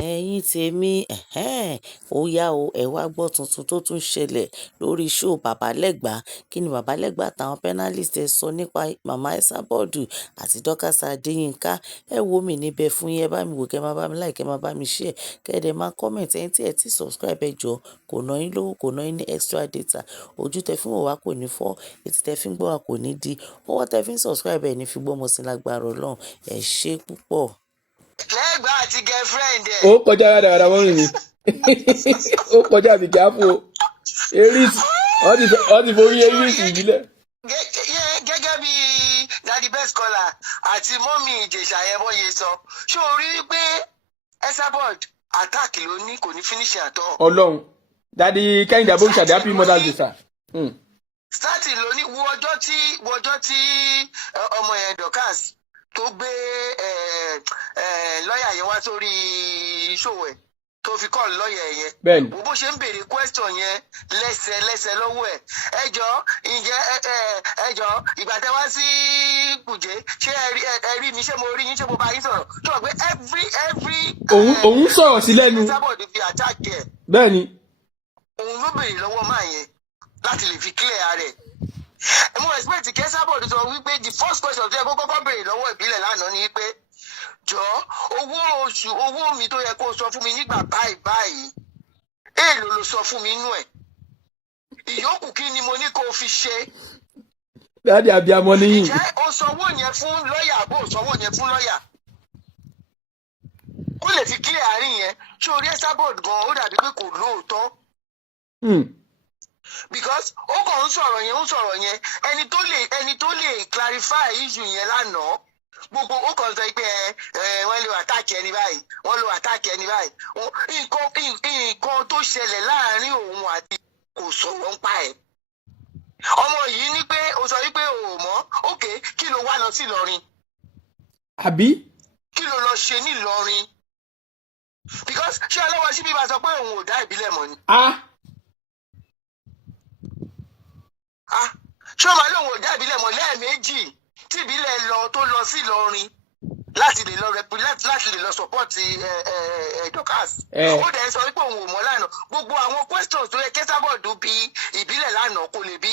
Ẹ̀yin tèmi, ó yá o, ẹ wá gbọ́ tuntun tó tún ṣẹlẹ̀ lórí show Baba Legba. Kí ni Baba Legba àtàwọn Panelists ẹ sọ nípa Mama Esabod àti Dorcas Adéyínká? Ẹ wo mi níbẹ̀ fún yín, ẹ bá mi wò, kẹ́ máa bá mi like, kẹ́ máa bá mi share, kẹ́ ẹ dẹ̀ máa comment. Ẹ̀yin tí ẹ ti subscribe ẹ jọ̀ọ́, kò ná yín lówó, kò ná yín ní extra data. Ojú tẹ fi ń wò wá kò ní fọ́, etí tẹ fi ń gbọ́ wá kò ní di. Ọwọ́ tẹ fi ń subscribe ẹ ní fi gbọ́mọ sí lágbára Ọlọ́run. Ẹ ṣé púpọ̀. Legba àti girlfriend ẹ. Ó kọjá dáadáa wọ́n rìn ní. Ó kọjá àbí jáfó. Eris ọ ti forí Eris ìbílẹ̀. Gẹ́gẹ́ bí Daddy Best Caller àti mọ́mí Ìjẹ̀ṣà yẹn bọ́ yẹ sọ, ṣé o rí pé Esabod attack ló ní kò ní finish àtọ. Ọlọ́run Daddy Kẹ́hìndé Aboríṣàdé happy Mother's Day sir. Starting ló ní wo ọjọ́ tí ọmọ yẹn Dorcas tó gbé lọ́ọ̀yà yẹn wá sórí ìṣòwò ẹ̀ tó fi kọ́ lọ́ọ̀yà yẹn. Bẹ́ẹ̀ni. Wo bó ṣe ń béèrè question yẹn lẹ́sẹ̀ lọ́wọ́ ẹ̀. Ẹjọ́ ìgbà tẹ́ wá sí Kùjé ṣé ẹ rí mi, ṣé mo rí yín, ṣé mo bá yín sọ̀rọ̀? Tó wà pé every. Òun sọ̀rọ̀ sí lẹ́nu. Esabod fi attack ẹ̀. Bẹ́ẹ̀ni. Òun ló béèrè lọ́wọ́ máa yẹn láti lè fi clear rẹ̀. Mo expect kí Esabod sọ wípé the first question tó yẹ kó kọ́kọ́ béèrè lọ́wọ́ ìbílẹ̀ lánàá ni pé jọ owó mi tó yẹ kó sọ fún mi nígbà báyìí èèlò ló sọ fún mi inú ẹ̀, ìyókù kí ni mo ní kó fi ṣe. Daddy abiyamọ níyìn. Ǹjẹ́ o sanwó yẹn fún lọ́ọ̀yà bó o sanwó yẹn fún lọ́ọ̀yà kó lè fi clear àárín yẹn? Ṣé orí Esabod gan ó dàbí pé kò lóòótọ́? Because ó kàn ń sọ̀rọ̀ yẹn ẹni tó lè clarify issue yẹn lánàá gbogbo ó kàn sọ pé wọ́n lo attack ẹni báyìí, wọ́n lo attack ẹni báyìí. Nǹkan tó ṣẹlẹ̀ láàrin òun àti kò sọ̀rọ̀ ń pa ẹ̀. Ọmọ yìí ní pé ó sọ wípé ò mọ̀, ok kí ló wá lọ sí Ìlọrin? Àbí? Kí ló lọ ṣe ní Ìlọrin? Because ṣé ọlọ́wọ́ síbí bá sọ pé òun ò dá ìbílẹ̀ mọ̀ ni? Ṣé o máa lóun ò dá ìbílẹ̀ mọ̀ lẹ́ẹ̀mejì tí ìbílẹ̀ tó lọ sí Ìlọrin láti lè lọ support Dorcas? Ó dẹ̀ sọ wípé òun ò mọ̀ lánàá. Gbogbo àwọn questions tó yẹ kí Esabod bí ìbílẹ̀ lánàá kò lè bí.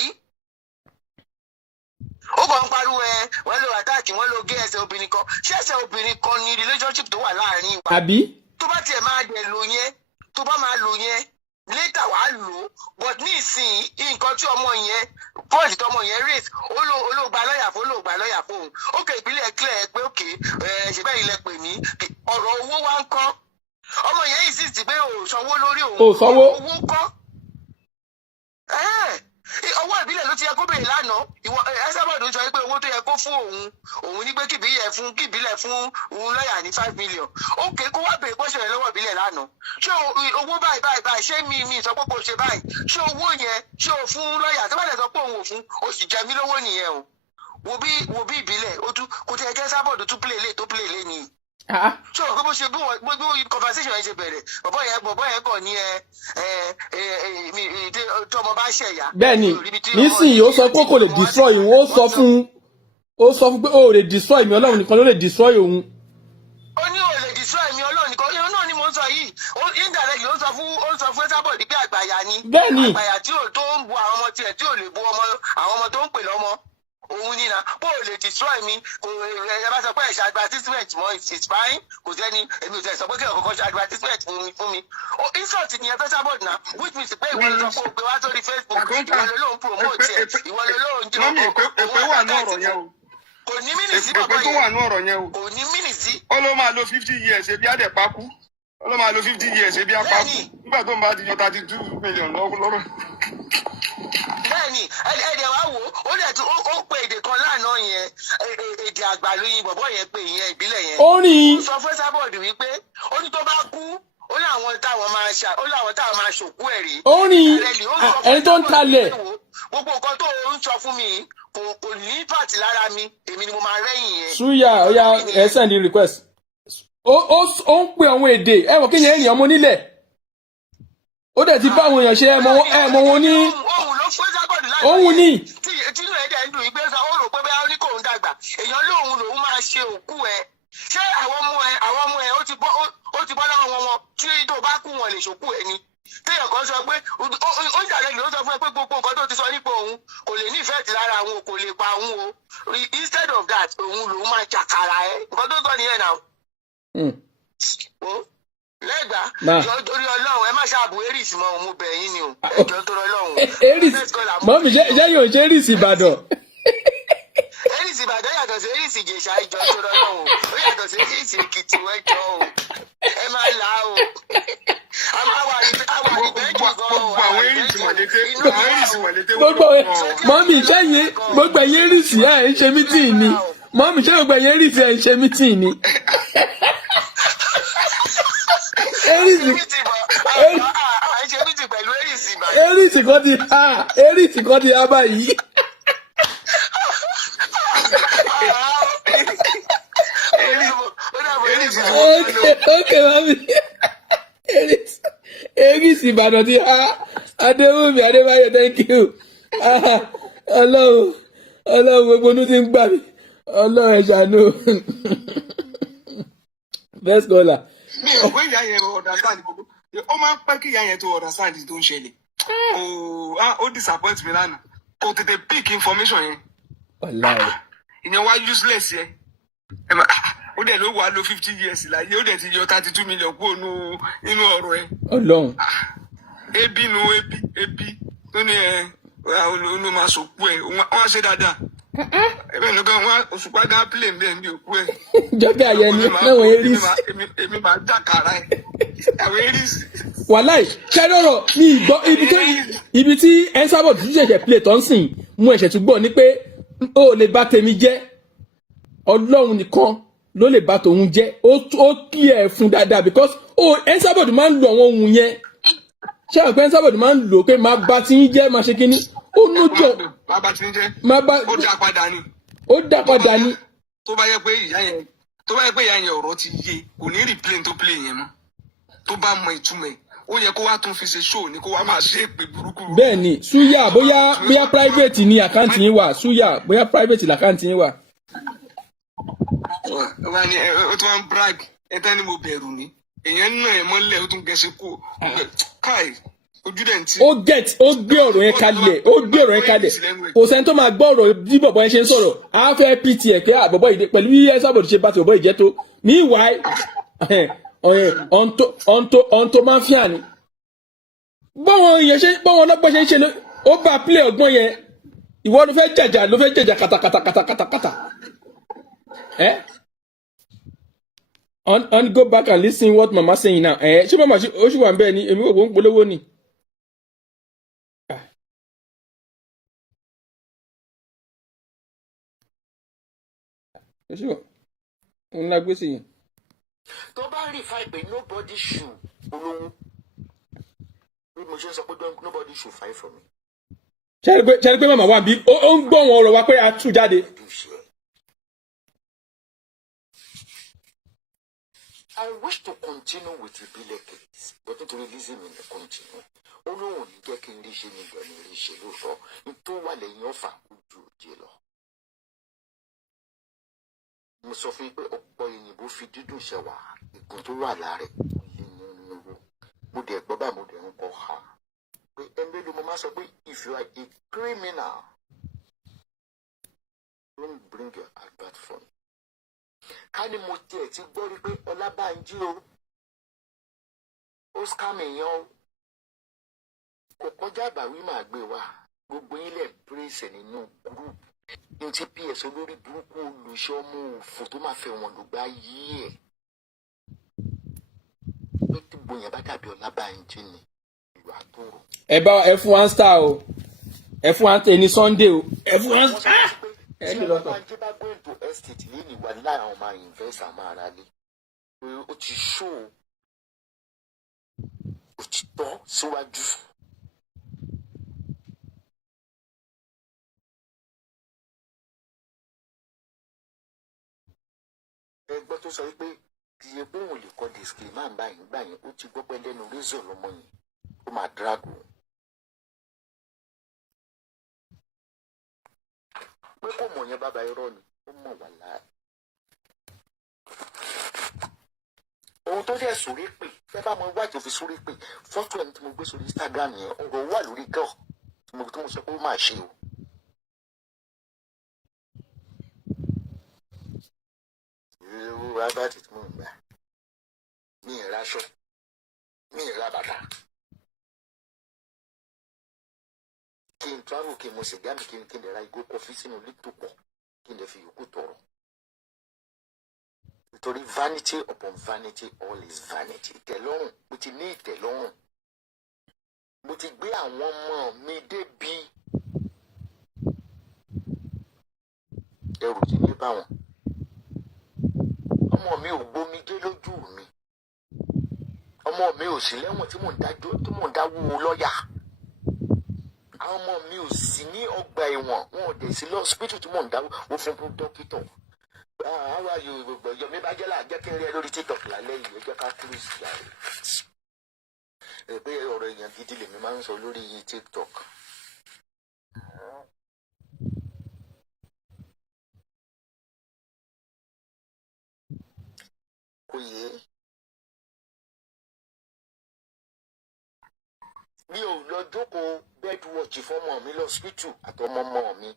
Ó kàn ń pariwo wọ́n lo attack, wọ́n lo gé ẹsẹ̀ obìnrin kan. Ṣé ẹsẹ̀ obìnrin kan ni relationship tó wà láàrin wa? Àbí? Tó bá tiẹ̀ máa dẹ̀ lò yẹn, tó bá máa lò yẹn later wàá lò ó, but ní ìsìn nǹkan tí ọmọ yẹn point tí ọmọ yẹn raise olóògbà lọ́ọ̀yà fóun. Ókè ìbílẹ̀ clear pé ókè ṣèbẹ́ ilẹ̀ pè mí ọ̀rọ̀ owó wá ń kọ́. Ọmọ yẹn insist pé ò sanwó lórí òun. Ò sanwó. Owó kọ́. Ọwọ́ ìbílẹ̀ ló ti yẹ kó béèrè lánàá. Esabod ń sọ pé owó tó yẹ kó fún òun ní pé kíbílẹ̀ fún òun lọ́ọ̀yà ní 5 million. Ókè kó wá béèrè pọ́ṣẹ̀ rẹ̀ lọ́wọ́ ìbílẹ̀ lánàá. Ṣé owó báyìí ṣé mi sọ pé kò ṣe báyìí? Ṣé owó yẹn ṣé o fún lọ́ọ̀yà? Tó bá dẹ̀ sọ pé òun ò fún, o sì jẹ mí lówó nìyẹn o. Wo bí ìbílẹ̀ kò tẹ̀ kẹ́ Esabod tún play lé nìyí. Ṣé o kò bó ṣe bí conversation yẹn ṣe bẹ̀rẹ̀ bọ̀bọ̀ yẹn kàn ní tọmọ bá ṣẹ̀yà. Bẹ́ẹ̀ni nísìnyí ó sọ pé kò lè destroy òun, ó sọ fún pé ó lè destroy mi, Ọlọ́run nìkan ló lè destroy òun. Ó ní ò lè destroy mi, Ọlọ́run nìkan. Ìyẹn náà ni mo ń sọ yìí. Indirectly ó sọ fún Esabod pé àgbàyà ni. Bẹ́ẹ̀ni. Àgbàyà tí ò tó ń bu àwọn ọmọ tiẹ̀ tí ò lè bu àwọn ọmọ tó ń pè lọ́mọ. Òun ni na bó o lè destroy mi. Ẹ bá sọ pé ẹ̀ṣẹ̀ advertisement mọ́ it's fine, kò sẹ́ni èmi ò tẹ̀ sọ pé kí ọ̀kọ̀ọ̀kan ṣe advertisement fún mi. Insult ni ẹ fẹ́ Esabod na which means pé ìwọ ló sọ pé o gbé wá sórí Facebook, ìwọ ló lóun promote ẹ̀, ìwọ ló lóun jẹ́ mọ́mí èpè wà ní ọ̀rọ̀ yẹn o. Kò ní mínísí bàbá èpè tó wà ní ọ̀rọ̀ yẹn o. Kò ní mínísí. Ó ló máa lo 50 years ebi á dẹ̀ pákú. Ó ló máa lo 50 years ebi á pákú. Nígbà tó ń bá di yọ 32 million lọ́rùn. Bẹ́ẹ̀ni ẹ̀dẹ̀ wá wò ó dẹ̀ tún ó pe èdè kan lánàá yẹn, èdè àgbàlóyin bọ̀bọ̀ yẹn pé ìyẹn ìbílẹ̀ yẹn. Ó rìn. Ó sọ fún Esabod wípé ó ní tó bá kú ó láwọn táwọn máa ṣòkú ẹ̀ rí. Ó rìn ẹni tó ń talẹ̀. Gbogbo nǹkan tó ń sọ fún mi kò ní pàtì lára mi, èmi ni mo máa rẹ́yìn yẹn. Suya oya ẹ send the request. Ó ń pè àwọn èdè ẹ mọ̀ kí yẹn ènìyàn mọ́ nílẹ̀. Ó dẹ̀ ti bá àwọn èèyàn ṣe ẹ mọ̀ wọn ní. Òun ni. Tínú ẹ̀dẹ̀ ń dùn yí pé ó rò pé bẹ́ẹ̀ ó ní kò ń dàgbà. Èèyàn lòun máa ṣe òkú ẹ̀. Ṣé àwọn ọmọ ẹ̀ ó ti bọ́ lọ́wọ́ wọn? tí tó bá kú wọn lè ṣòkú ẹni téèyàn kan sọ pé ó ṣàlejò ló sọ fún ẹ pé gbogbo nǹkan tó ti sọ nípa òun kò lè ní ìfẹ́ ti lára òun kò lè pa òun o instead of that òun lòun máa jàkàrà ẹ nǹkan tó sọ nìyẹn náà. Lẹ́gbàá jọ torí Ọlọ́run ẹ má ṣàbù eris mọ́ òun mo bẹ̀ yín ni o ẹjọ́ torí Ọlọ́run. eris mọ́mí ṣé yóò ṣe eris Ìbàdàn. eris Ìbàdàn yàtọ̀ sí eris Ìjẹ̀ṣà ìjọ torí Ọlọ́run ó yàtọ̀ sí eris Èkìtì ẹjọ́ o ẹ má là á o. Mọ́mí sẹ́yìn gbogbo ẹ̀yìn eris ẹ̀ ń ṣe mítìn ni mọ́mí sẹ́yìn gbogbo ẹ̀yìn eris ẹ̀ ń ṣe mítìn ni. Erisi kan ti ha báyìí. Okay, mami. Erisi Ìbàdàn ti ha. Adéwùmí Adébáyọ̀, thank you. Ọlọ́run gbogbo inú ti ń gbà mí. Ọlọ́run ẹ ṣàánú. Best caller. Mi ò pé ìyá yẹn understand gbogbo. Ó máa ń pẹ́ kí ìyá yẹn tó understand tó ń ṣẹlẹ̀. Ó disappoint mi lánàá. Kò tètè pick information yẹn. Ìyẹn wá useless yẹn. Ó dẹ̀ ló wà lo 50 years láyé. Ó dẹ̀ ti yọ 32 million kúrò nínú ọ̀rọ̀ ẹ̀. Ọlọ́run. Ebi tó ní ló máa sòkú ẹ̀. Wọ́n á ṣe dáadáa. Ẹ̀bẹ̀ nìkan wọn Òṣùpá gán plane bẹ́ẹ̀ ní òkú ẹ̀. Jọ́bí àyẹ̀ni láwọn eris. Èmi máa jàkàrà ẹ̀. Àwọn eris. Wàláì ṣẹ́dọ̀rọ̀ ní ìgbọ́ ibi tí Esabod ti ṣẹ̀ṣẹ̀ play tó ń sìn mú ẹ̀ṣẹ̀ tó gbọ́ ni pé ó lè bà tèmi jẹ́ Ọlọ́run nìkan ló lè bà tòun jẹ́ ó kí ẹ̀ fún dáadáa because Esabod máa ń lo àwọn ohun yẹn ṣé àwọn Esabod máa ń lò pé máa bá tí ń jẹ́ máa ṣe kíní ó nújọ bàbá tí ń jẹ́ ó dá padà ni. Tó bá yẹ pé ìyá yẹn ọ̀rọ̀ ti yé kò ní replay tó play yẹn mọ́ tó bá mọ ìtumọ̀ ẹ̀ ó yẹ kó wá tún fi ṣe show ni kó wá máa ṣe èpè burúkú. Bẹ́ẹ̀ ni suya bóyá private ni àkáǹtì yín wà suya bóyá private làkáǹtì yín wà. Wá ní ó tún wá ń brag ẹ̀tẹ́ ni mo bẹ̀rù ni èèyàn náà ẹ̀ mọ́lẹ̀ ó tún gẹ̀ẹ́sì kú káì ojú dẹ̀ ń tí. ó gbé ọ̀rọ̀ yẹn kalẹ̀ kò sẹ́ni tó máa gbọ́ ọ̀rọ̀ bí bọ̀bọ̀ yẹn ṣe ń sọ̀rọ̀ á fẹ́ pt ẹ̀ pé àbọ̀bọ̀ ìdè pẹ̀lú bí Esabod ṣe bá ti bọ̀bọ̀ ìjẹ́ tó ní ìwà ọ̀ǹtò máfíà ni. báwọn ọlọ́gbọ́n ṣe ń ṣe ó bá play ọgbọ́n yẹn ìwọ ló fẹ́ jẹ̀jà kàtàkàtà. On go back and listen what mama saying now. Ṣé mama ó ṣì wà ń bẹ́ẹ̀ ni èmi ò ń polówó ni. Òun la gbé sí yẹn. Tó bá rí fight pé nobody should olóhùn bí mo ṣe sọ pé nobody should fight for me. Ṣé rí pé mama wà bí ó ń gbọ́ wọn ọ̀rọ̀ wa pé a tú jáde. I wish to continue with the Ibile case, but nítorí reason mi ní continue. Olóhùn ní jẹ́ kí n rí ṣe ní ìgbà ní rí ṣe lóòótọ́ nítorí wà lẹ́yìn ọ̀fà ojú òjì lọ. Mo sọ fún yín pé ọ̀pọ̀ òyìnbó fi dídùn ṣẹ̀wà ìgùn tó wà lára ẹ̀ nínú owó. Mo dẹ̀ gbọ́ bá mo dẹ̀ ń kọ́ ha. Pé ẹnbẹ́lú mo máa sọ pé if you are a criminal, don't bring your advert for me. Ká ní mo tiẹ̀ ti gbọ́ rí pé Ọlábánjí ó scam èèyàn o. Kò kọjá àbáwí máa gbé wa. Gbogbo yín lẹ̀ praise nínú group. Ní ti PS olórí burúkú olùṣọ́ ọmọ òfò tó máa fẹ́ wọn ló gbá yí ẹ̀. Pé tí bóyá bá dàbí Ọlábánjí ni ìlú àtòrò. Ẹ fún one star o. Ẹ fún one tẹ̀ ní Sunday o. Ẹ fún one star. Tí Ọlábánjí bá go into estate yìí ni wà lára àwọn máa invest àmọ́ ara lé. Pé ó ti show òtítọ́ síwájú. Ẹgbẹ́ tó sọ wípé kì í pé òun lè kọ́ display máa ń bá yín gbà yín ó ti gbọ́ pé lẹ́nu rézọ̀ lọ́mọ yẹn ó máa drágò. Pé kò mọ̀ yẹn bàbá irọ́ ni ó mọ̀ wà láàyè. ohun tó dẹ̀ sórí pè ẹ bá mọ wájú tó fi sórí pè fọ́tò ẹni tí mo gbé sórí Instagram yẹn ọ̀rọ̀ wà lórí gọ́ọ̀ tí mo sọ pé ó máa ṣe o. irú abáàtì tí mo ń gbà mi ì raṣọ mi ì ra bàtà kí n travel kí n mo sìgá mi kí n lè ra igbó kọfí sínú ilé tó pọ̀ kí n lè fi yòókù tọrọ. nítorí vanity upon vanity all is vanity. ìtẹ́lọ́rùn mo ti ní ìtẹ́lọ́rùn mo ti gbé àwọn ọmọ mi débi ẹrù tí ní bá wọn ọmọ mi ò gbomi dé lójú mi ọmọ mi ò sí lẹ́wọ̀n tí mò ń dáwó lọ́yà àwọn ọmọ mi ò sí ní ọgbà ẹ̀wọ̀n wọn ò dẹ̀ sí lọ́sibítù tí mò ń dáwó ó fún dókítà. àwọn ayò gbogbo Yomi Bájẹ́lá jẹ́ kí n rí ẹ lórí TikTok lálẹ́ yìí ẹ jẹ́ ká kúrò sí ìyá rẹ̀ pé ọ̀rọ̀ èèyàn gidi lèmi máa ń sọ lórí TikTok. kò yé mi ò lọ jókòó bed watch fọmọ mi lọ hospital àtọmọmọ mi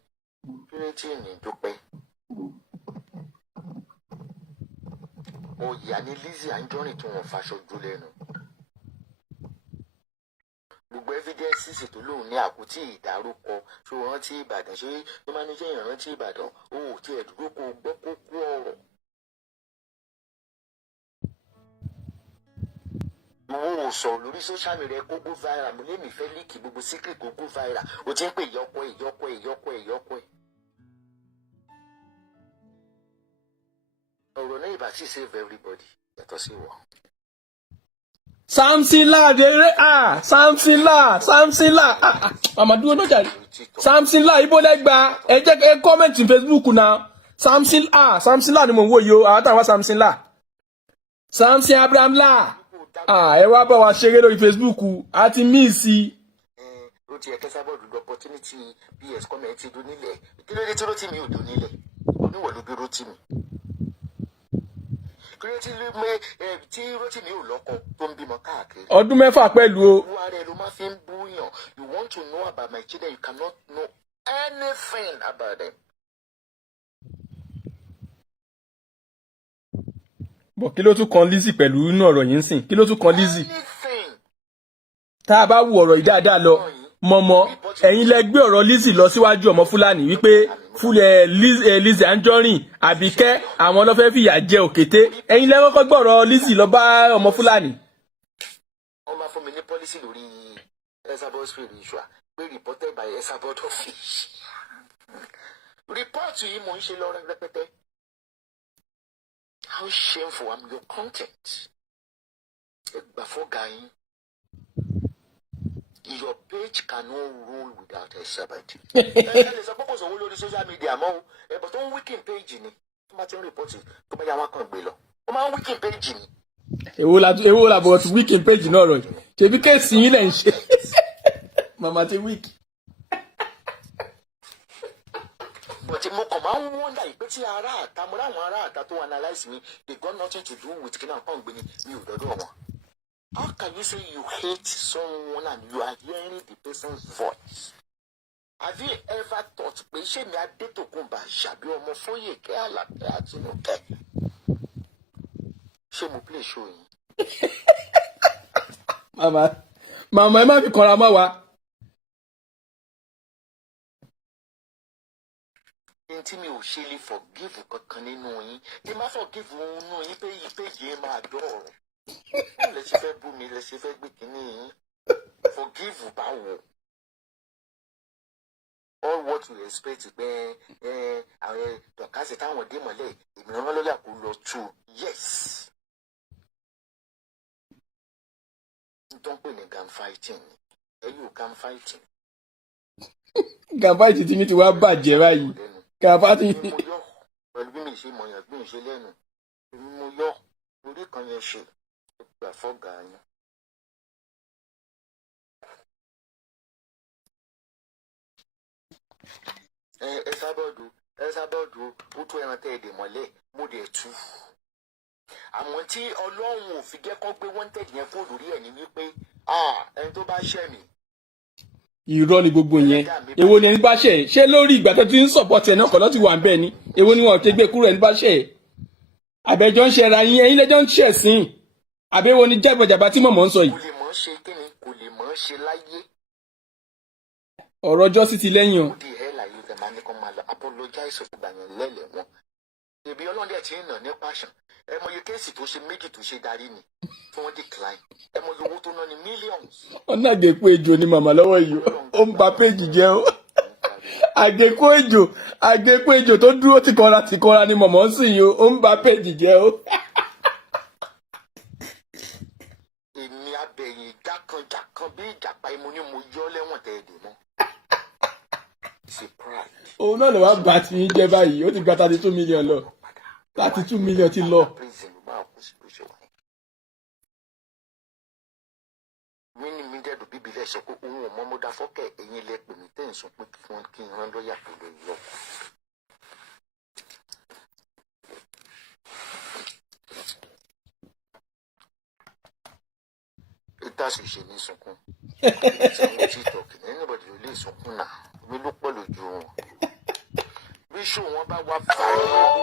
kírètì ní dúpẹ́. òyà ni Lizzy Anjorin tí wọ́n faṣọ jó lẹ́nu. gbogbo evidence tó lóun ní àkútì ìdárúkọ ṣó rántí Ìbàdàn ṣé ló máa ní ṣe ìrántí Ìbàdàn ó ò tí ẹ̀ dúró kó gbọ́ kókó ọ̀rọ̀. mo ò sọ̀rọ̀ lórí social media kó go viral mo lémi fẹ́ líìkì gbogbo secret kó go viral o ti ń pè ìyọkọ. ọ̀rọ̀ náà ìbá sì save everybody yàtọ̀ sí wọ. Samsila dere Samsila Amadu onoja Samsila ibo legba ẹ jẹ́ ẹ comment in Facebook na Samsila ni mo ń wò yìí o àwọn táwọn Samson Abraham la ẹ wá bá wa ṣeré lórí Facebook àti míìsì. ó ti ẹ̀kẹ́ Esabod lu opportunity ps comment ti dún nílẹ̀ kí ló dé tí Rótìmí ò dún nílẹ̀ oníwọ̀ ló bí Rótìmí tí Rótìmí ò lọ́kọ tó ń bímọ káàkiri. ọdún mẹ́fà pẹ̀lú o. ìwà rẹ̀ ló máa fi ń búyàn. You want to know about my children, you cannot know anything about them. bọ̀ kí ló tún kan Lizzy pẹ̀lú inú ọ̀rọ̀ yìí ń sìn kí ló tún kan Lizzy. tá a bá wo ọ̀rọ̀ yìí dáadáa lọ mọ̀mọ́ ẹ̀yin lẹ gbé ọ̀rọ̀ Lizzy lọ síwájú ọmọ Fúlàní wípé Lizzy Anjorin Àbíkẹ́ àwọn ló fẹ́ fìyà jẹ Òkété ẹ̀yin lẹ kọ́kọ́ gbé ọ̀rọ̀ Lizzy lọ bá ọmọ Fúlàní. wọ́n máa fún mi ní pọ́lísì lórí Esabod spiritual pé reported by Esabod office. rìpọ́ọ̀tù yìí mò ń ṣe lọ rẹpẹtẹ. How shameful am your content. Ẹgbà fọ́gà yín. Your page cannot rule without Esabod. Ẹ lè sọ pé kò sọ̀wọ́ lórí social media mọ́ o. Ẹ̀bọ̀ tó ń wíkìn page ni. Tó máa ti ń rìpọ́tì tó bá yà wá kàn gbé lọ. Ó máa ń wíkìn page ni. Èwo la bọ̀ tí wíkìn page náà rọ̀ yìí. Ṣèbí kéèsì yín lẹ̀ ń ṣe. Màmá ti wíkì. But mo kàn máa ń wọ́ndà yìí pé tí ará àta mo ráwọn ará àta tó analyse mi they got nothing to do with kí náà kàn gbé ni mi ò dọ́dọ̀ wọn. How can you say you hate someone and you are hearing the person's voice? Have you ever thought pé ṣé mi Adétòkunbà ṣàbí ọmọ Fóyèkẹ́ Àlàkẹ́ Àtinúkẹ́? Ṣé mo play show yìí? Màmá ẹ má fi kanra mọ́ wa. Tí mi ò ṣe lè forgive kankan nínú yín tí má forgive nínú yín pé ìpéjì yẹn máa dọ̀rọ̀ lè ṣe fẹ́ bú mi lè ṣe fẹ́ gbé kínní yín forgive báwo. All what you expect pé àwọn dọ̀kásì táwọn dé mọ́lẹ̀ èmi rán lọ́yà kó lọ tú yes. Tó ń pè ní gun fighting ẹ yóò gun fighting. Gun fighting tí mi ti wá bàjẹ́ báyìí. Kàfáàtì. Mo yọ pẹ̀lú bí mi ṣe mọ̀yàn bí mi ṣe lẹ́nu èmi mo yọ orí kan yẹn ṣe gbà fọ́gà yẹn. Esabod ó tó ẹran tẹ́ èdè mọ́lẹ̀ mo dẹ̀ tú àmọ́ tí Ọlọ́run ò fi jẹ́ kó gbé wanted yẹn kó lórí ẹ̀ ní wípé ẹni tó bá ṣẹ̀ mí. Irọ́ ni gbogbo yẹn. Èwo ni ẹni bá ṣẹ̀? Ṣé lórí ìgbà tó ti ń support ẹ̀ náà kọ́ ló ti wà ń bẹ́ẹ̀ ni? Èwo ni wọn ò ti gbé kúrò ẹni bá ṣẹ̀? Àbẹ̀jọ́ ń ṣẹra yín, ẹ̀yin lẹ́jọ́ ń ṣẹ̀ sí. Àbẹ̀wò ni jàgbàjàgbà tí mọ̀mọ́ ń sọ yìí. Kò lè mọ̀ ṣe kí ni, kò lè mọ̀ ṣe láyé. Ọ̀rọ̀ ọjọ́ sí ti lẹ́yìn o. Ó di ẹ̀ láyé tẹ̀ máa ní kó máa lọ apologize fún gbàyàn lẹ́lẹ̀ wọn. Ìbí ọlọ́dẹ tí ń nà ní pàṣán. Ẹ mọ iye kéèsì tó ṣe méjì tó ṣe darí ni tí wọ́n decline. Ẹ mọ iye owó tó ná ní millions. Ọ̀nà àgékù ejò ni màmá lọ́wọ́ yìí ó ń ba péjì jẹ́ o. Àgékù ejò tó dúró tìkọ́ra ni mọ̀mọ́ ń sìn yìí ó ń ba péjì jẹ́ o. Èmi abẹ̀yìn jákànjákàn bí ìjàpá imú ni mo yọ lẹ́wọ̀n tẹ̀ẹ̀dẹ̀ mọ́. Òun náà lè wá bá ti ń jẹ báyìí ó ti gba 32 million lọ 32 million ti lọ. Mí ni dẹ́dùn bíbí lẹ̀ sọ pé òun ò mọ́ mo dá fọ́kẹ́ ẹ̀yin lẹ pè mí tẹ̀ ń sọ pé kí n rán lọ́ọ̀yà tó lè lọ. Ìtàsí ṣe ní sunkún. Ìtàwọn TikTok ní anybody ò lè sunkún náà mi ló pọ̀ lójú wọn. Bí ṣó wọn bá wá fàáyé lóko.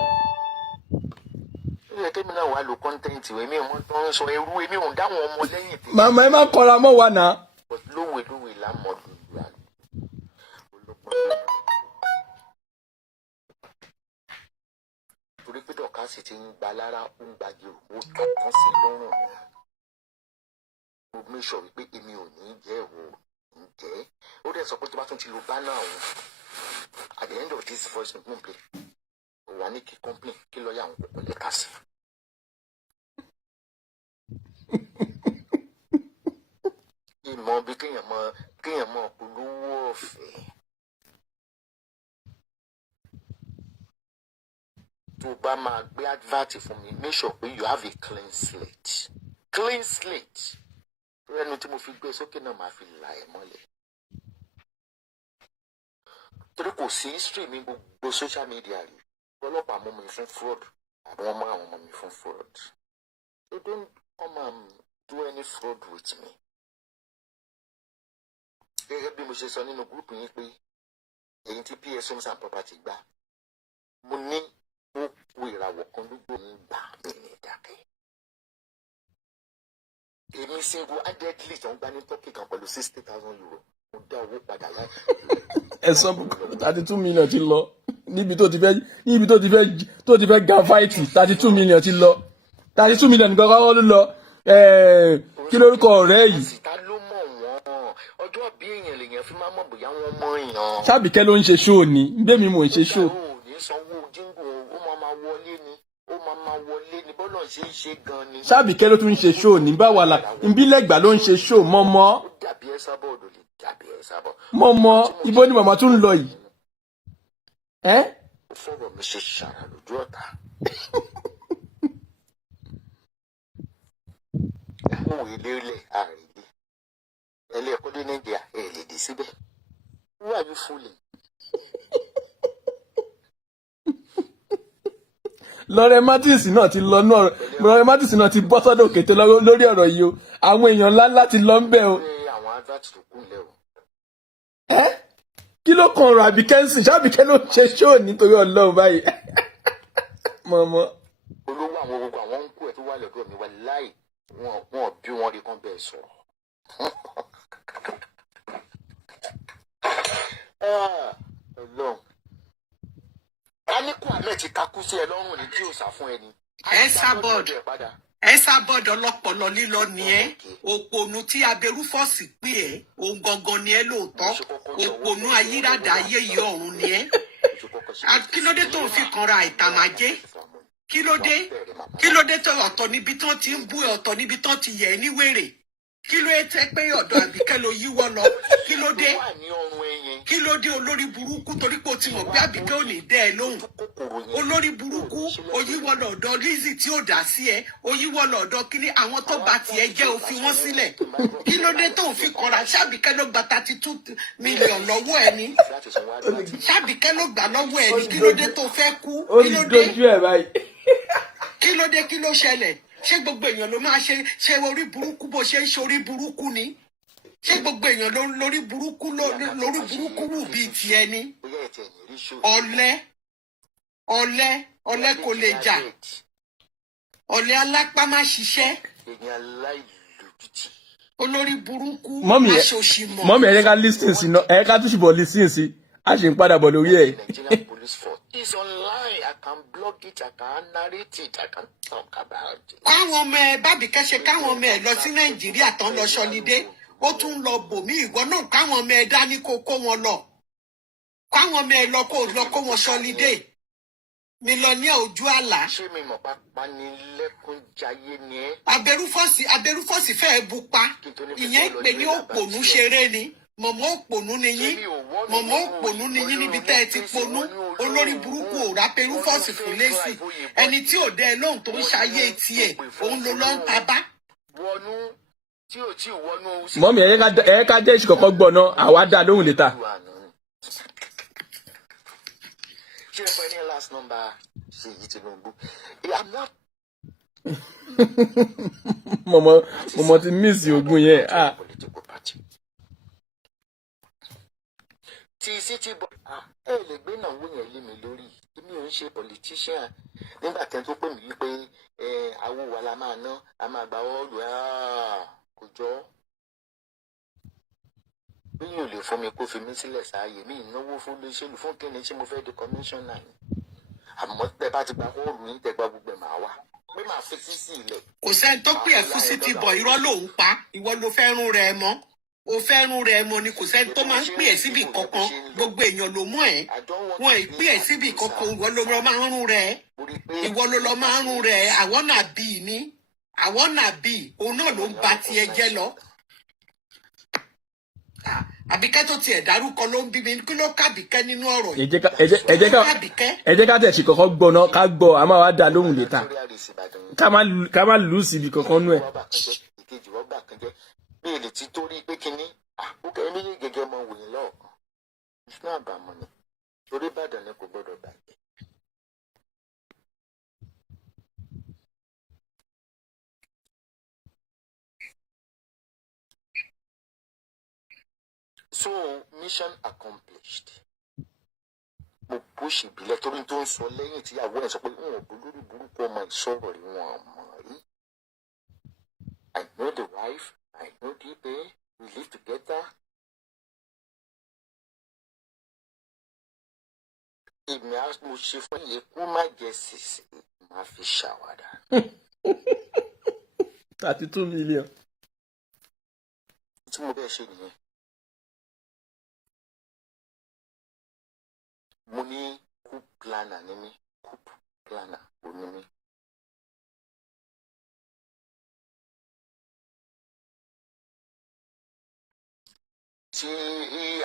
Ó yẹ kémi náà wá lo kọ́ńtẹ́ǹtì èmi ò mọ tó ń sọ ẹrú èmi ò dáwọn ọmọ lẹ́yìn tèmi. Màmá ẹ má kọra mọ́ wa náà. Lówe là ń mọ lójú àná. Torí pé dọ̀kásì ti ń gba lára ó ń gbàgbé owó tó kán sí lọ́rùn mi. Mo make sure wípé èmi ò ní jẹ́ ìwò ń jẹ́. Ó dẹ̀ sọ pé tó bá tún ti lo bánà òun. At the end of this voice note mo ń pè. Ó wà ní kí complain kí lọ́ọ̀yà àwọn kòkó lẹ́ka sí. Ìmọ̀ bí kéèyàn mọ olówó ọ̀fẹ́. Tó bá máa gbé advert fún mi, make sure pé you have a clean slate. Clean slate. Ẹnu tí mo fi gbé sókè náà máa fi là ẹ̀ mọ́lẹ̀. Torí kò sí history mi gbogbo social media rí. Ọlọ́pàá mú mi fún fraud. Àwọn ọmọ àwọn ọmọ mi fún fraud. They don't come and do any fraud with me. Gẹ́gẹ́ bí mo ṣe sọ nínú gúrùpù yín pé èyí tí PS Homes and Property gbà. Mo ní ó kú ìràwọ̀ kan lójú òun gbà mí ní ìdákẹ́. Èmi single handedly tó ń gbá ní Turkey kan pẹ̀lú 60,000 euro. Mo dá owó padà láì. Ẹ̀sán 32 million ti lọ níbi tó ti fẹ́ ga fáìtì 32 million ti lọ 32 million nǹkan kọ́kọ́ ló lọ kí lórúkọ ọ̀rẹ́ yìí. Àsìta ló mọ̀ wọ́n ọjọ́ bí èèyàn lèèyàn fi máa mọ̀ bóyá wọ́n mọ̀ èèyàn. Ṣábìkẹ́ ló ń ṣe ṣóò ní bẹ́ẹ̀ mi mò ń ṣe ṣóò. Ó ní sanwó jíǹgù ó máa wọlé ni bọ́lá ṣe ń ṣe gan ni. Ṣábìkẹ́ ló tún ń ṣe ṣóò ní báwa la nbí lẹ́gbàá ló ń ṣe ṣóò mọ́mọ́. Ó dàbí Esabod ò lè dàbí Esabod. Mọ́mọ́ ibo ni màmá tún lọ yìí. Ó fọ̀rọ̀ mi ṣe ṣàrà lójú ọ̀tá. Mo wí lélẹ̀ àrídì. Ẹlẹ́ẹ̀kọ́ dé Nàìjíríà ẹ̀ lè dé síbẹ̀. Who are you fooling? Lọ́rẹ́ Martins náà ti lọ náà Lọ́rẹ́ Martins náà ti bọ́ sọ́dọ̀ òkété lórí ọ̀rọ̀ yìí o àwọn èèyàn ńlá ti lọ ń bẹ̀ o. Àwọn advert tó kún lẹ́ o. Kí ló kan ọ̀rọ̀ Àbíkẹ́ ń sìn Ṣábìkẹ́ ló ń ṣe ṣóò nítorí Ọlọ́run báyìí. Mọ̀mọ́. Olówó àwọn gbogbo àwọn ń kú ẹ̀ tó wà lọ́dọ̀ mi wà láì wọn bí wọn rí kán bẹ́ẹ̀ sọ̀rọ̀. Ọlọ́run. A ní kó àmẹ́ ti takú sí ẹ lọ́rùn ní tí ò sá fún ẹni. Esabod ọlọ́pọlọ lílọ ni ẹ́ òpònú tí abẹrú fọ́ọ̀sì pé ẹ́ òun gangan ni ẹ́ lóòótọ́ òpònú ayírádà ayé yìí ọ̀run ni ẹ́ kí ló dé tó ń fi kanra ìtàmájé kí ló dé tó ọ̀tọ̀ níbi tán ti ń bú ọ̀tọ̀ níbi tán ti yẹ̀ ẹ́ ní wèrè kí ló tẹ́ pé ọ̀dọ̀ Àbíkẹ́ ló yíwọ́ lọ kí ló dé olórí burúkú torí pé o ti mọ̀ pé Àbíkẹ́ ò ní dẹ́ ẹ lóhùn olórí burúkú oyíwọ́ lọ́dọ̀ Lizzy tí ò dá sí ẹ oyíwọ́ lọ́dọ̀ kíní àwọn tó bá tiẹ̀ jẹ́ o fi wọ́n sílẹ̀ kí ló dé tó ń fi kanra ṣábìkẹ́ ló gba 32 million lọ́wọ́ ẹ ní ṣábìkẹ́ ló gbà lọ́wọ́ ẹ ní kí ló dé tó fẹ́ kú kí ló dé ló dé kí ló ṣẹlẹ̀ ṣé gbogbo èèyàn ló máa ṣe orí burúkú bó ṣe ń ṣe orí burúkú ni ṣé gbogbo èèyàn lórí burúkú wù bíi tiẹ̀ ni ọ̀lẹ kò lè jà ọ̀lẹ alápá má ṣiṣẹ́ olórí burúkú aṣòṣìmọ̀. mọ́mí ẹ ká listen sí ẹ ká tún ṣùbọ̀ listen sí a ṣe ń padà bọ̀ lórí ẹ̀. It's online. I can blog it. I can narrate it. I can talk about it. káwọn ọmọ ẹ bábìkẹ́ ṣe káwọn ọmọ ẹ lọ sí nàìjíríà tán lọ ṣọlidé ó tún lọ bòmí ìwọ náà káwọn ọmọ ẹ dání kó wọn lọ káwọn ọmọ ẹ lọ kó wọn ṣọlidé mílíọ̀nìà ojú àlá. ṣé mi mọ̀ pápá ní lẹ́kùn jayé ni ẹ́. abẹ́rúfọ́sì fẹ́ẹ́ bu pa ìyẹn pè ní òpònú ṣeré ni mọ̀mọ́ òpònú ni yín níbi tẹ́ ẹ ti ponú olórí burúkú ò rápẹ́rúfọ́sì fún lẹ́sì ẹni tí ò dẹ ẹ lóhùn tó ń ṣayé tiẹ̀ òun ló lọ́ ń ta bá. mọ́mí ẹ ká jẹ́ ìṣìkọ̀kọ́ gbọ́ náà àwa dá lóhùn létà. ṣé ẹ fọ ẹni last number ṣe yìí Tinubu I'm not. mọ̀mọ́ ti miss ogun yẹn. ti city boy ẹ lè gbé náà wó yẹn lé mi lórí èmi ò ń ṣe politician nígbà tẹ́ tó pè mí wípé àwo wa la máa ná a máa gba ọ́ọ̀lù kò jọ bí yóò lè fún mi kó fi mí sílẹ̀ sáàyè mi ìnáwó fún olóṣèlú fún kíni tí mo fẹ́ di commissioner ni àmọ́ tẹ́ bá ti gba ọ́ọ̀lù yín tẹ́ gba gbogbo ẹ̀ máa wá pé máa fi sí ilẹ̀. kò sẹ́ni tó pè ẹ́ fún city boy irọ́ ló ń pa ìwọ ló fẹ́ rún rẹ̀ mọ́ o fẹ́ rún rẹ̀ mọ́ ni kò sẹ́ni tó máa ń pè ẹ́ síbì kankan gbogbo èèyàn ló mọ̀ ẹ́ wọn ì pè ẹ́ síbì kankan ìwọ ló lọ máa ń rún rẹ̀ ìwọ ló lọ máa ń rún rẹ̀ àwọn náà bì ní àwọn náà bì òun náà ló ń ba tiẹ̀ jẹ́ lọ. Àbíkẹ́ tó tiẹ̀ dárúkọ ló ń bí mi kí ló kábìkẹ́ nínú ọ̀rọ̀ yìí. ẹ jẹ́ ká tẹ̀ sí kankan gbọ́ náà ká gbọ́ a máa wá dá lóhùn létà ká má lù ú síbi kankan nú ẹ̀. bí èlé ti torí pé kínní àkókò ẹni yé gẹ́gẹ́ mọ wòye lọ́ọ̀kan ìṣúná àbàmọ́ ni torí Ìbàdàn ni kò gbọ́dọ̀ bàjẹ́. So mission accomplished. Mo push ìbílẹ̀ torí tó ń sọ lẹ́yìn tí ìyàwó ẹ̀ sọ pé wọn ò bolórí burúkú ọmọ ìṣòro rí wọn mọ̀ rí. I know the wife, I know the babe, we live together. Èmi á mo ṣe fún iye kó má jẹ sísè máa fi ṣàwádà. 32 million. Tí mo bẹ́ẹ̀ ṣe nìyẹn. Mo ní coup planner ní mi coup planner ò ní mi. Tí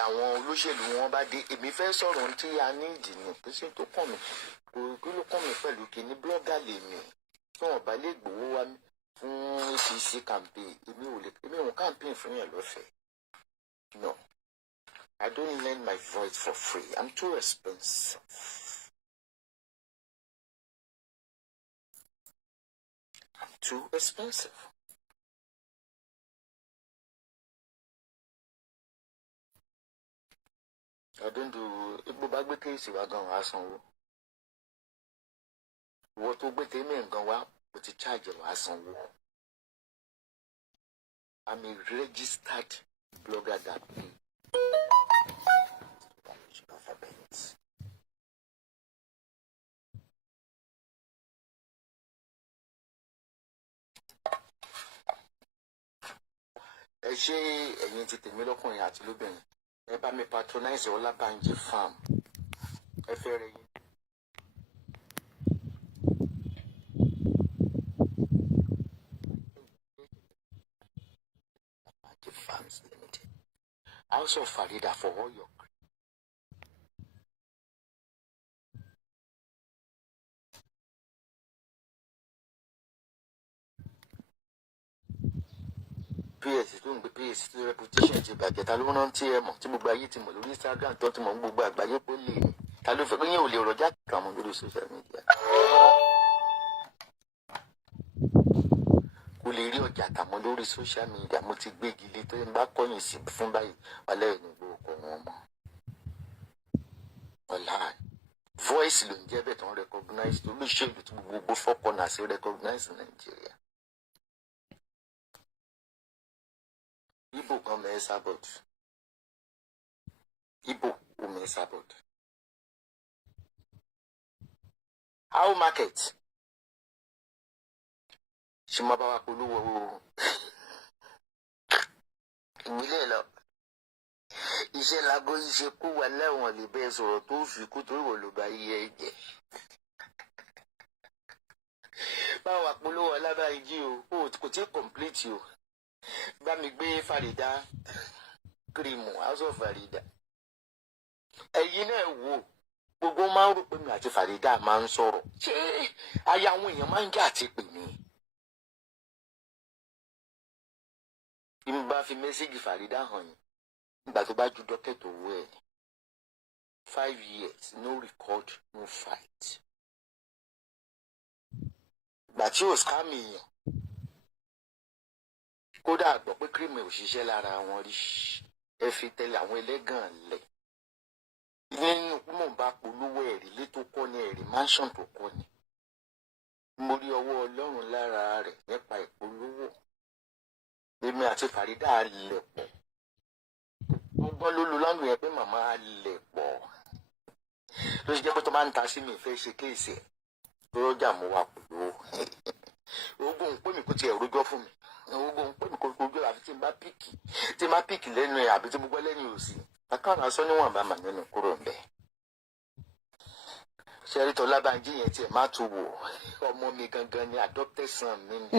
àwọn olóṣèlú wọn bá dé èmi fẹ́ sọ̀rọ̀ tí a ní ìdì ní kí ṣe tó kàn mí kí ló kàn mí pẹ̀lú kíní blọ́gà lèmi tí wọn bá lè gbowó wá fún APC campaign èmi ò campaign fún yẹn lọ́fẹ̀ẹ́ no. I don't lend my voice for free. I'm too expensive. I'm too expensive. I don't do. Ibo bá gbé kéèsì wá gan wá sanwó. Ìwọ tó gbé tèmi gan wá o ti charge wá sanwó. I'm a registered blogger that pay. Ẹ ṣe ẹ̀yin ti tèmi lọ́kùnrin àti lóbìnrin ẹ bá mi patronize Ọlábànjí farm ẹ fẹ́ rẹ yín. Farms Limited. House of Farida for all your PS tó ń gbé PS tó reputation ti bàjẹ́ ta ló rántí ẹ mọ̀ tí gbogbo ayé ti mọ̀ lórí Instagram tó ti mọ̀ gbogbo àgbáyé pé lè ta ló fẹ́ pé yín ò lè rọjá kàn mọ́ lórí social media. lè rí ọjà tàmọ́ lórí social media mo ti gbégi lé tó ń bá kọ́yìn sí fún báyìí wálé ẹ̀ nígbà ọkọ̀ wọn mọ́ ọ̀la voice ló ń jẹ́ bẹ́ẹ̀ tó ń recognize tó lóṣèlú tó gbogbo fọ́kànnà sí recognize Nàìjíríà. Igbo kan mẹ́ Esabod Igbo ò mẹ́ Esabod how market ṣe máa bá wa polówó ìgbìlẹ̀ lọ iṣẹ́ lago iṣẹ́ kó wà lẹ́wọ̀n lè bẹ́ẹ̀ sọ̀rọ̀ tó fi kú torí wọ́n ló bá yẹ ẹ jẹ. báwo àpolówó Ọlábànjí o kò tí complete o bá mi gbé Farida kírìmù house of Farida ẹ̀yin náà wò gbogbo máa ń rò pé mi àti Farida máa ń sọ̀rọ̀ ṣé aya àwọn èèyàn máa ń jà àti pè mí. bí mo bá fi mẹ́sẹ́gì Farida hàn yín nígbà tó bá ju dọ́kẹ́tì owó ẹ̀ 5 years no record no fight. ìgbà tí ò scam èèyàn kódà gbọ́ pé cream ò ṣiṣẹ́ lára wọn rí ẹ fi tẹ̀lé àwọn ẹlẹ́gàn lẹ̀ nínú pé mò ń bá polówó ẹ̀rí ilé tó kọ́ ní ẹ̀rí mansion tó kọ́ ni mo rí ọwọ́ Ọlọ́run lára rẹ̀ nípa ìpolówó èmi àti Farida lẹ̀ pọ̀ gbọ́n ló lo lánàá yẹn pé màmá lẹ̀ pọ̀ ló ṣe jẹ́ pé tó máa ń ta sí mi ìfẹ́ ṣe kéèsì ẹ̀ tó rọ́jà mo wà polówó ogun ń pè mí kó tiẹ̀ rójọ́ fún mi ogun ń pè mí kó rójọ́ àfi tí n bá píìkì lẹ́nu ẹ̀ àbí tí mo gbọ́ lẹ́yìn òsì akáwọn aṣọ níwọ̀n bá mà nínú kúrò ń bẹ̀. ṣẹ́rí tó Ọlábànjí yẹn tiẹ̀ má tó wò ọmọ mi gangan ni adopted son mi ni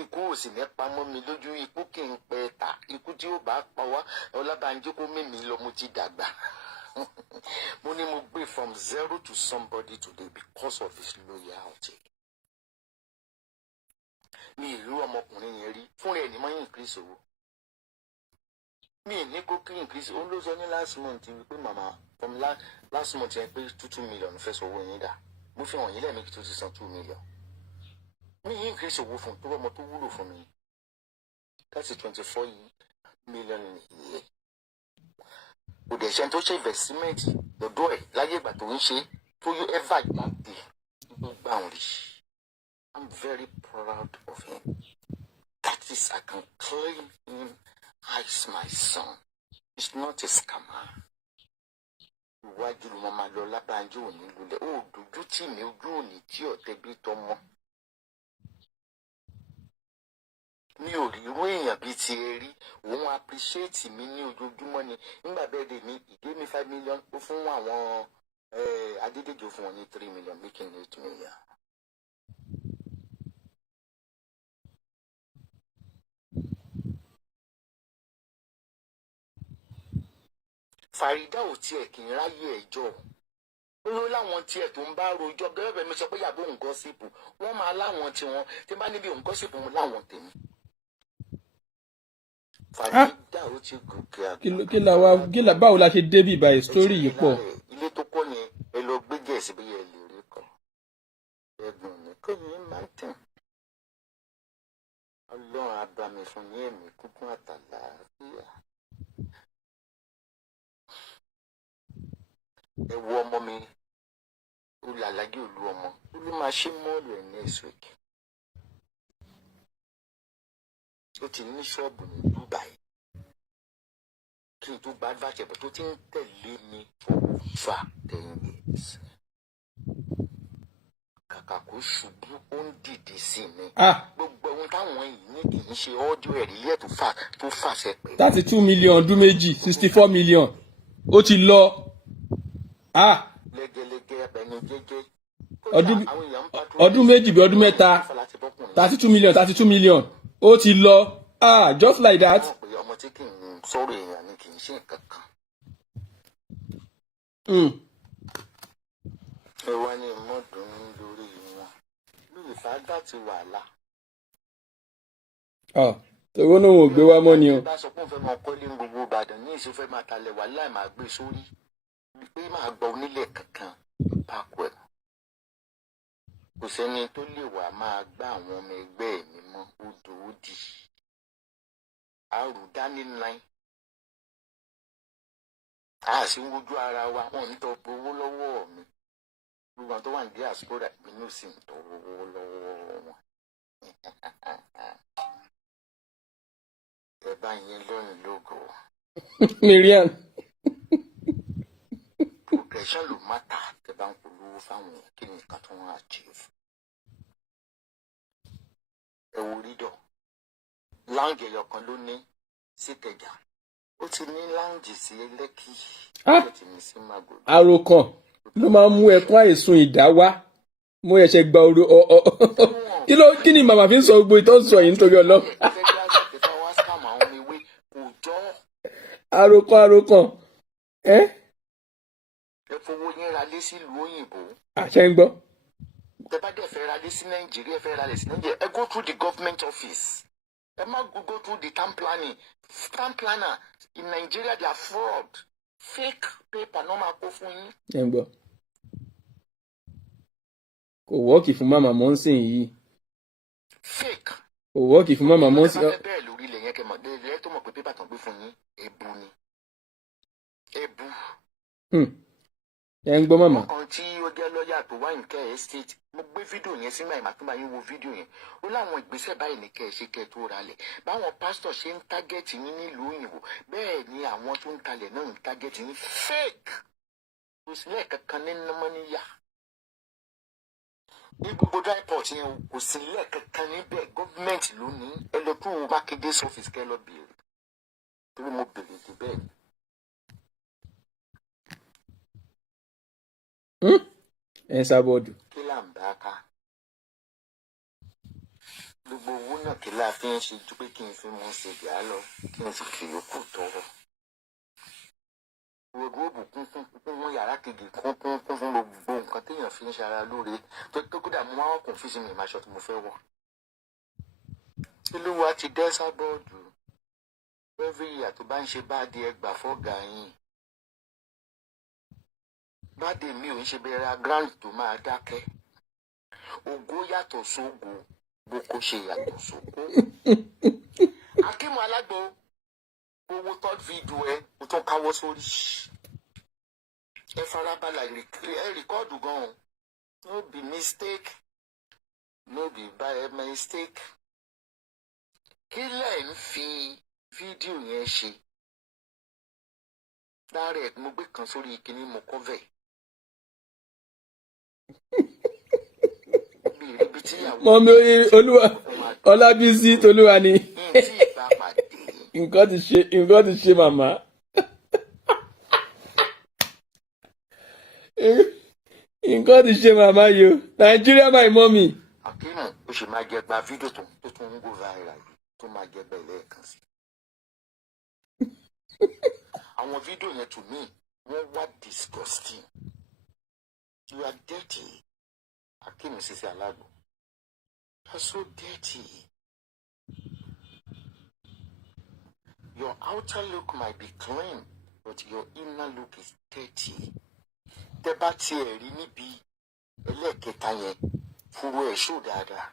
ikú ò sì ní pamọ́ mi lójú ikú kì í pẹ́ ta ikú tí ó bá pa wá Ọlábànjí kó mímí lọ mo ti dàgbà mo ní mo gbé from zero to somebody today because of his loyalty. mi ìlú ọmọkùnrin yẹn rí fúnra ẹ̀ ní mọ́ increase owó mi ní kó kí increase òun ló sọ ní last month wípé màmá from last month yẹn pé 2 million fẹ́ sọ owó yín dà mo fi hàn yín lẹ́ẹ̀mejì tó ti san 2 million mi yín increase owó fún tó rọmọ tó wúlò fún mi that's 24 million in a year kò dẹ̀ ṣe tó ṣe investment lọ́dọ̀ ẹ̀ láyé ìgbà tó ń ṣe tó yọ ever gbàgbé tó gbà ń rí. I'm very proud of him. That is, I can claim him as my son. He's not a scammer. Iwájú ló máa lọ Ọlábànjí òní lulẹ̀ ó dojú tì mí ojú òní tí ọ̀tẹ̀ bí tọmọ. Mi ò rí irú èèyàn bíi ti ẹ rí òun appreciate mi ní ojoojúmọ́ ni nígbà bẹ́ẹ̀ dé mi ìdé mi 5 million ó fún àwọn Adédèjì fún wọn ní 3 million making 8 million. Farida ò tiẹ̀ kì í ráyè ẹjọ́ ló láwọn tiẹ̀ tó ń bá rojọ́ gẹ́gẹ́ bẹ́ẹ̀ mi sọ pé yàgò òun gọ́sìpù wọ́n máa láwọn tiwọn tí bá níbi òun gọ́sìpù mu láwọn tèmi. Farida ó ti gòkè àgbà. Báwo la ṣe débì báyìí sítórì yìí pọ̀. ilé tó kọ́ ni ẹ lọ gbé gẹ̀ẹ́sì bí ẹ lè rí kan ẹ̀gbọ́n mi kò ní máa tàn Ọlọ́run á bá mi fún ní ẹ̀mí kúkún àtàlàáfíà. ẹ wo ọmọ mi olùlàlágé olú ọmọ olú máa ṣe mọ́ọ̀lù ẹ̀ next week ó ti ní ṣọ́ọ̀bù ní Dubai kí n tó bá bàjẹ́ tó ti ń tẹ̀lé mi for 10 years kàkà kó ṣubú ó ń dìde sí mi gbogbo ohun táwọn yìí ní kì í ṣe ọ́díò ẹ̀rí ilé tó fàṣẹ pé. 32 million ọdún méjì 64 million ó ti lọ. lẹ́gẹ́lẹ́gẹ́ ẹni jẹ́jẹ́ ọdún méjì bí ọdún mẹ́ta 32 million ó ti lọ just like that. ọmọ tí kì í sọ̀rọ̀ èèyàn ni kì í ṣe nǹkan kan. ẹ wá ní ìmọ̀dún lórí wọn lórí fàájà ti wàhálà. tòwó náà ò gbé wá mọ́ ni o. bá sọ pé òun fẹ́ máa kọ́lé ní gbogbo Ìbàdàn ní ìṣó fẹ́ máa talẹ̀ wà láì máa gbé sórí pé máa gbọ́ onílẹ̀ kankan pákó ẹ̀. kò sẹ́ni tó lè wà máa gbá àwọn ọmọ ẹgbẹ́ mi mọ́ odò òdì àrùn dání láì a sì ń wojú ara wa wọn ń tọpọ owó lọ́wọ́ mi gbogbo àwọn tó wà ní diaspora mi ò sì ń tọrọ owó lọ́wọ́ wọn ẹ bá yẹn lọ́rùn lógo. Miriam. Progression ló mátà tẹ bá ń polówó fáwọn kí ni nǹkan tó ń achieve. ẹ wo rídọ̀ láǹgì ẹ̀yọ̀ kan ló ní sí Ìkẹjà ó ti ní láǹgì sí Lẹ́kì ó ti ní sí Màgòdò. Àròkàn ló máa ń mú ẹkún àìsùn ìdá wá mo ẹ̀ṣẹ̀ gba orí kí ni màmá fi ń sọ gbogbo ìtọ́ sọ yìí nítorí Ọlọ́run. Àròkàn ẹ fowó yín ra lé sílùú òyìnbó. àṣẹ ń gbọ́. tẹ bá dẹ̀ fẹ́ ra lé sí Nàìjíríà fẹ́ ra lé sí Nàìjíríà ẹ go through the government office ẹ má go through the town planning. Town planner in Nigeria they are fraud fake paper no máa kó fún yín. ẹ ń gbọ́ kò wọ́ọ̀kì fún màmá mọ́ ń sìn yìí. Fake. Kò wọ́ọ̀kì fún màmá mọ́ ń sìn. bẹ́ẹ̀ lórí ilẹ̀ yẹn kẹ́ mọ̀ lẹ́yìn tó mọ̀ pé pépà tán gbé fún yín ebu ni. Ebu. Ẹ ń gbọ́ màmá. Ọkàn tí ó jẹ́ lọ́ọ̀yà tó wá nǹkẹ́ estate mo gbé fídíò yẹn sínú àìmọ̀ tó máa yín wo fídíò yẹn ó láwọn ìgbésẹ̀ báyìí ní kẹ́ ẹ ṣe kẹ́ ẹ tó ra lẹ̀ báwọn pásítọ̀ ṣe ń tágẹ́ẹ̀tì yín nílùú òyìnbó bẹ́ẹ̀ ni àwọn tó ń talẹ̀ náà ń tágẹ́ẹ̀tì yín fake kò sí lẹ́ẹ̀kankan ní nọ́mọ́níyà ní gbogbo dry port yẹn kò sí lẹ́ẹ̀kankan níbẹ̀ gọ́ọ̀mẹ̀ntì ló ní ẹ lọ tó Mákindé sọ́fíìsì kẹ́ lọ bèrè torí mo bèrè dé bẹ́ẹ̀ ni. Esabod. Kí là ń bá ká gbogbo owó náà kí la fi ń ṣe ju pé kí n fi mú ṣe gà á lọ kí n sì fi yòókù tọrọ. Wòdúwòbù kún yàrá kejì kún fún gbogbo nǹkan téèyàn fi ń ṣara lóore tó kódà mo máa ń kún fíìsì mi ìmáṣọ tí mo fẹ́ wọ̀. Olúwa ti dẹ́ Sábọ́ọ̀dù every year tó bá ń ṣe bá di ẹgbàá fọ́gà yín. Báde mi ò ń ṣe bẹ̀rẹ̀ grand tó máa dákẹ́. Ògo yàtọ̀ sógo, boko ṣe yàtọ̀ sóko. Akímọ̀ alágbo, owó third video ẹ, o tún káwọ́ sórí. Ẹ farabalẹ̀ ẹ rìkọ́ọ̀dù gan-an. No be mistake, no be by mistake. Kí lẹ̀ ń fi fídíò yẹn ṣe? Lára ẹ̀ mo gbé kan sórí ìkíní mo cover. Mọ́mí Olúwa Ọlábísí Tolúwa ni nǹkan ti ṣe màmá. Nǹkan ti ṣe màmá yìí o Nigeria my mommy. Àkínú o ṣì máa jẹ gba fídíò tó tún ń go viral tó máa jẹ bẹ́ẹ̀ lẹ́ẹ̀kan sí. Àwọn fídíò yẹn to me wọ́n wá disgusting. You are dirty. Akim Sisi Alago. You're so dirty. Your outer look might be clean, but your inner look is dirty. Tẹ́ bá tiẹ̀ rí níbi ẹlẹ́ẹ̀kẹta yẹn fúru ẹ̀ ṣó dáadáa.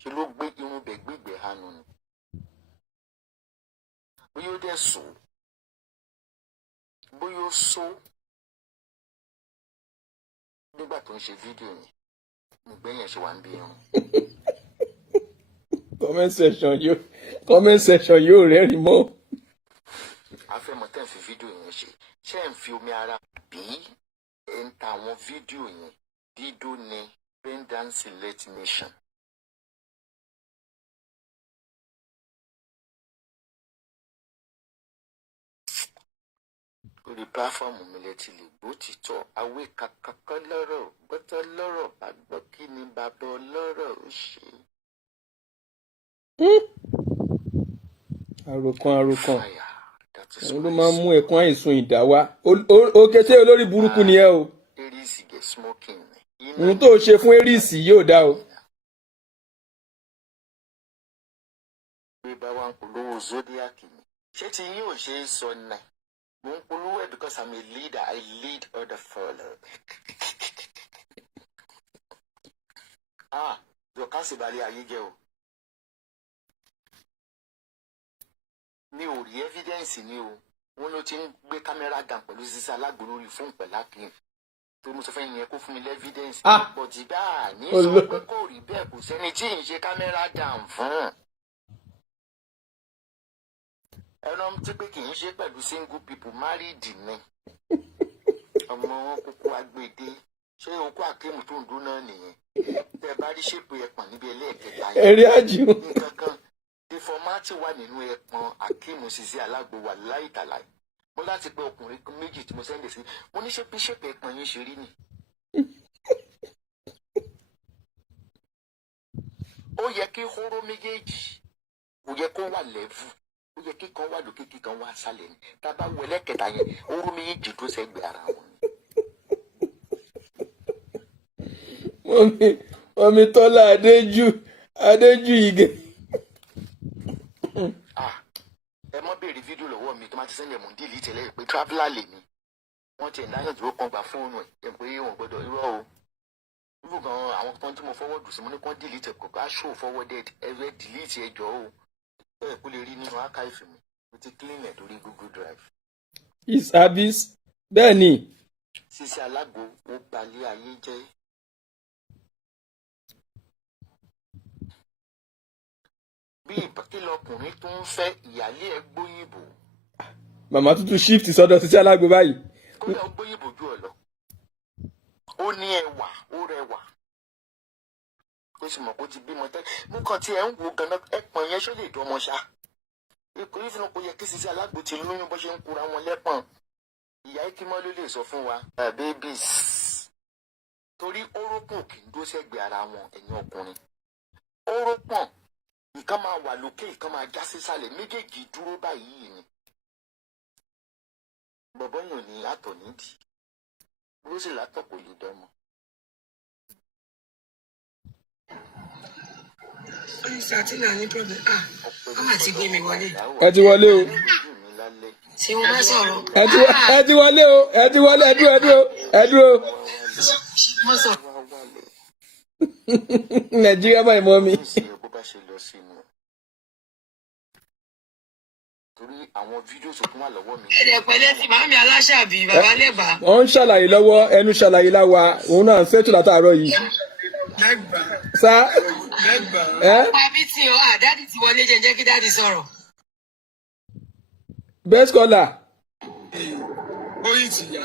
Ṣé ló gbé irun bẹ̀ gbígbẹ̀ hànú ni? Bóyá ó dẹ̀ so. Bóyá ó so. Nígbà tó ń ṣe fídíò yẹn nígbẹ̀yìn ṣe wà ń bí irun. Comment section yóò rẹ́rìn mọ́. Afẹ́mọ̀ tẹ́ ń fi fídíò yẹn ṣé ń fi omi ara bí ẹ̀ ń ta àwọn fídíò yẹn dídó ní pendancy let nation. Orí pláfọ́ọ̀mù mi lẹ ti lè gbó títọ́ awé kàkàkọ́ lọ́rọ̀ gbọ́tọ́ lọ́rọ̀ àgbọ̀ kí ni bàbá ọlọ́rọ̀ ó ṣe. Àròkàn òun ló máa ń mú ẹkún àìsùn ìdá wá òkété olórí burúkú ni ẹ o ohun tó ṣe fún Eríìsì yóò dá o. bí bá wa ń polówó zodiac ni ṣé tí yín ò ṣe é sọ náà mo ń polówó ẹ because I'm a leader I lead other follow. Dọ̀kásì balẹ̀ ayé jẹ́ o. Mi ò rí evidence ni o. Wọ́n ló ti ń gbé kámẹ́rà gan pẹ̀lú sísá alágbó lórí fóònù pẹ̀lú akin. Tó mo sọ fẹ́ yẹn kó fún mi lẹ́fídẹ́ǹsì. Bọ̀dì bá ní sọ pé kò rí bẹ́ẹ̀ kò sẹ́ni tí ì ń ṣe kámẹ́rà gan fún. Ẹnu tí pé kì í ṣe pẹ̀lú single people married ni. Ọmọ wọn kúkú agbèdé. Ṣé okú àkémù tó ń dún náà nìyẹn? Tẹ bá rí ṣèpè ẹ̀pọ̀n níbi ẹlẹ́ẹ̀kẹta yẹn. Ẹ̀rí àjù. Nǹkan kan difọmátì wà nínú ẹ̀pọ̀n àkémù sísí alágbo wà láìtàláì. Mo láti pé ọkùnrin méjì tí mo sẹ́ndẹ̀ sí. Mo ní ṣé bí ṣèpè ẹ̀pọ̀n yín ṣe rí ni. Ó yẹ kí hóró méjèèjì kò yẹ kó wà lẹ́vù. Ó yẹ kí kan wà lókè kí kan wà sálẹ̀ ni. Tá a bá wọ ẹlẹ́kẹta yẹn, hóró méjèèjì tó sẹ́gbẹ̀ẹ́ ara wọn. Mọ̀mí Tọ́lá Adéjú Ìgè. Ẹ mọ́ béèrè fídíò lọ́wọ́ mi tó máa ti sẹ́lẹ̀ mú díìlì tẹ́lẹ̀ pé traveller lè mi. Wọ́n ti ẹ̀dáyàn dúró kan gba fóònù ẹ̀ pé wọ́n gbọ́dọ̀ irọ́ o. Irú gan àwọn kan tí mo fọwọ́dù sí mo ní kán delete ẹ̀ kọ̀ọ̀kan show forwarded ẹ̀rẹ́ delete ẹjọ́ o. Bẹ́ẹ̀ kó lè rí nínú archive mi. Mo ti clean ẹ̀ lórí Google Drive. Is Abis bẹ́ẹ̀ ni. Sísí alágbo ó balẹ̀ ayé jẹ́. Bí ìbákẹ́lẹ̀ ọkùnrin tó ń fẹ́ ìyálé ẹ̀ gbóyìnbó. Màmá tuntun shift sọ́dọ̀ sísí alágbo báyìí. Kó lọ gbóyìnbó jù ọ lọ. Ó ní ẹwà, ó rẹwà. Ó sì mọ̀ kó ti bímọ tẹ́. Mú kan tí ẹ ń wo ganan ẹ̀pọ̀n yẹn ṣó lè dán ọmọ ṣá. Ikú yìí fún un kó yẹ kí sísí alágbo ti lóyún bó ṣe ń kura wọn lẹ́pọ̀n. Ìyá Ikímọ́ ló lè sọ fún wa. Babies. Torí orókùn kì í dó sẹ́gbẹ̀ẹ́ ara wọn ẹ̀yin ọkùnrin. Orókùn ìkan máa wà lókè ìkan máa já sísàlẹ̀ méjèèjì dúró báyìí ni. Bọ̀bọ́ yàn ní àtọ̀ nídìí. Bó sì látọ̀ kò lè dánmọ́. Sátínà ní problem. Wọ́n máa ti gbé mi wọlé. Ẹ ti wọlé o. Ṣé wọ́n bá sọ̀rọ̀? Ẹ ti wọlé o. Ẹ ti wọlé ẹ dúró. Wọ́n sọ. Nàìjíríà báyìí mọ́ mi. Bó bá ṣe lọ sí inú. Torí àwọn fídíò tó kún wà lọ́wọ́ mi. Ẹ̀dẹ̀ pẹ̀lẹ́ sí màmí aláṣàbí bàbá lẹ́bà. Wọ́n ń ṣàlàyé lọ́wọ́ ẹnu ṣàlàyé láwa òun náà ń fẹ́ tó látàárọ̀ yìí. LEGBA. Sá. LEGBA. Pàbí tí o, dáàdì ti wọlé jẹ́ kí dáàdì sọ̀rọ̀. Best caller. Oyin ti yá.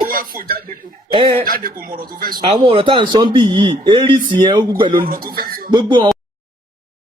Ó wá fò jáde kò mọ̀rọ̀ tó fẹ́ sọ. Àwọn ọ̀rọ̀ tá à ń sọ ń bì yìí, eré tìyẹn ó gbogbo ẹ̀ ló ń gbogbo